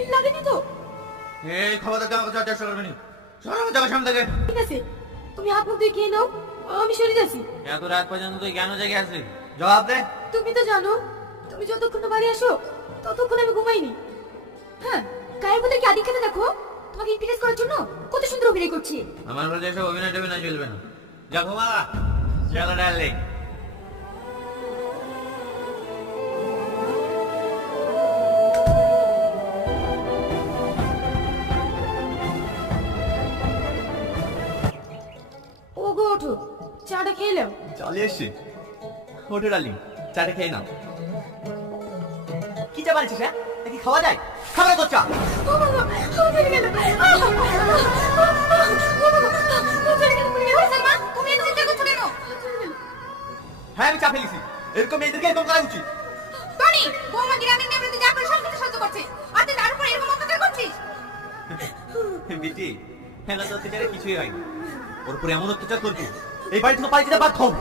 এই লাগেনি তো? এই খবরদার আমাকে যাওয়ার চেষ্টা করবে না। সরো যাও সামনে থেকে। ঠিক আছে, তুমি হাত মুখ ধুয়ে খেয়ে নাও, আমি সরে যাচ্ছি। এত রাত পর্যন্ত তুই কেন জেগে আছিস? জবাব দে। তুমি তো জানো, তুমি যতক্ষণ না বাড়ি আসো ততক্ষণ আমি ঘুমাইনি। হ্যাঁ, গায়ের মধ্যে কি আদি খেতে দেখো, তোমাকে ইমপ্রেস করার জন্য কত সুন্দর অভিনয় করছি। আমার বলতে এসব অভিনয় টভিনয় চলবে না। যা ঘুমা, চলো ডার্লিং। ওগো ওঠো, চাটা খেয়ে নাও। চলে এসছি। ওঠো ডার্লিং, চাটা খেয়ে নাও। কি চা বানিয়েছিস? হ্যাঁ, কি খাওয়া যায়? খাবে না তোর চা? ও বাবা, ও চলে গেল। হ্যাঁ, আমি চা ফেলেছি। এরকম মেয়েদেরকে এরকম করা উচিত। টনি, বৌমা গ্রামের মেয়েদের যা করে সব কিছু সহ্য করছে, আর তুই তার উপর এরকম অত্যাচার করছিস। বিটি, হ্যাঁ, অত্যাচারে কিছুই হয়নি। ওর উপরে এমন অত্যাচার করবি, এই বাড়ি থেকে পালিয়ে যেতে বাধ্য হবো।